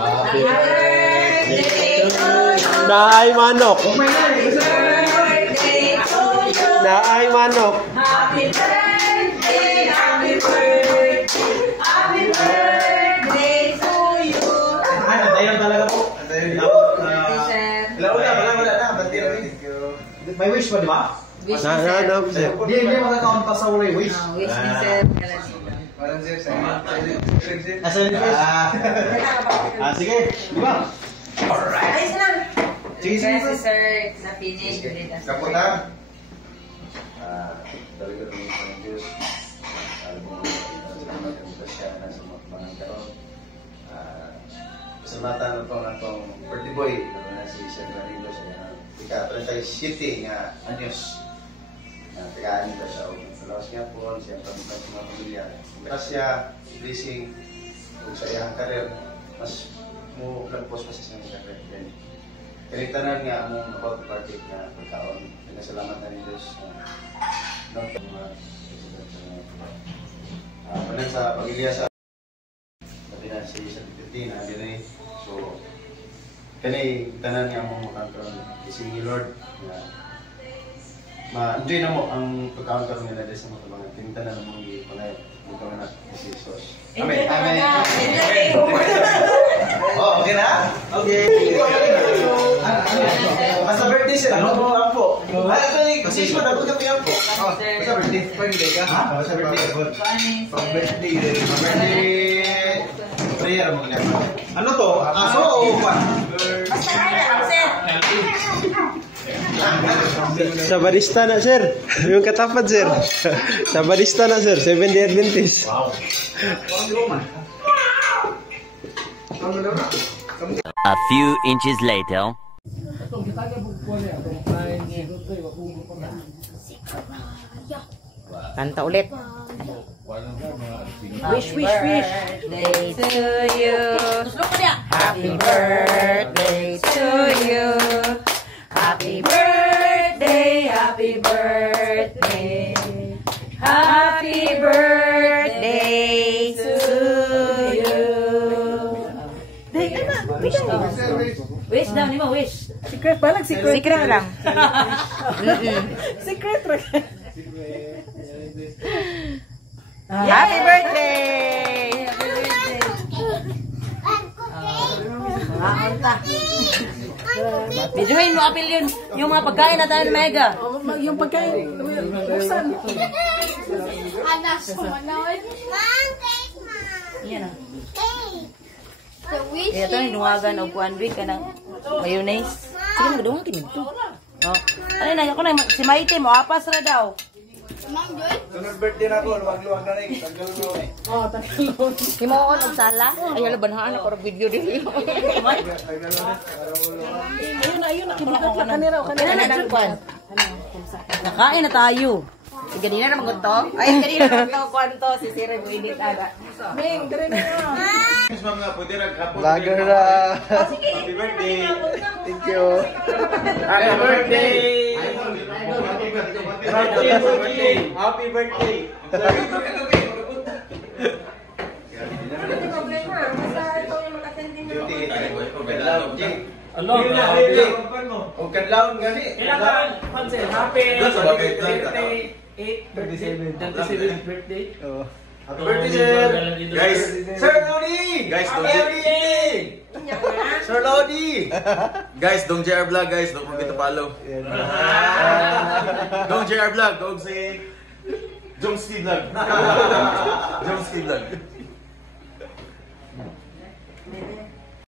Happy birthday to you. Naay manok. Happy birthday to you. Naay manok. Happy birthday, happy birthday, happy birthday to you. Ay, natayan talaga po. Natayan ako. Wala na. May wish pa, di ba? Wish ni Sir. Hindi makakaon pa sa ulay wish. Wish ni Sir. Parang Sir, asa yung wish? Sige. Di ba? Alright. Ayos na. Sige, Si Sir na-finish. Kaputan. Talaga naman sa Diyos. Alam mo, salamat ang siya na sa mga karoon. Salamatan na itong atong birthday boy. Na si Sir Garrido siya. Ika-37 nga anyos. Tagaan nito siya. Salawas niya po. Siya pamukha sa mga pamilya. Grasya, blessing, kung sa iyang karir, mas mo lagpos pa sa isang karir. Kanitanan nga among about the party na pagkaon. Pinasalamat na ni Diyos. Panan sa pag-ilya sa pati na si Sa 15 na din. So, kanay tanan nga among makakaroon. Isingi Lord na ma-enjoy na mo ang pagkakaroon nila dahil sa mga tabangan. Tinitanan na mong ipanayo. Magkaroon na si Jesus. Amen. Amen. Oh, okay na? Okay. Sa birthday sila, ano mo ang po? Ay, kasi siya na kami ang po. Sa birthday. Birthday ka? Ha? Sa birthday. Sa birthday. Sa birthday. Prayer mo kanya. Ano to? Aso o uwan? Basta kaya lang, Sir. Sa barista na, sir. Yung katapat, sir. Sa barista na, sir. 7-day Adventist. Wow. A few inches later. Kanta ulit. Wish, wish, wish. Birthday to you. Happy birthday to you. Happy birthday, happy birthday. Happy birthday to you. Wish daw. Wish daw, di ba wish? Secret ba lang? Secret. Secret lang. Secret lang. Happy birthday! Happy birthday! Videohin mo, apil yun. Yung mga pagkain na tayo ng Mega. Yung pagkain. Buksan. Anak ko manood. Mom, take mom. Yan o. The wish. Ito yung dungagan o kuan week ka ng mayonnaise. Sige, magdungakin ito. Oh. Ano na, ako na, si Maite mo, apas na daw. Mom, Joy. Sunod birthday na ko, luwag-luwag na rin. Tagalo eh. Oh, tagalon. Himoon og sala. Ay, ala banhaan ako ng video din. Ayun, nakibukat lang kanira. Kanina na kuan. Nakain na tayo. Sige, ganina naman gunto. Ay, ganina naman gunto. Kuan to, si Siri mo init aga. Ming, dire na. Mas mga pwede rin. Lager na. Happy birthday. Thank you. Happy birthday. Happy birthday. Ano? O kadlawon gani. Kailangan Hansel, happy birthday. 27th birthday. Happy birthday, sir. Guys, Sir Lodi. Guys, birthday. Sir Lodi. Guys, Dong JR Vlog, guys. Don't forget to follow. Dong JR Vlog. Dong say Jong Steve Vlog. Jong Steve Vlog.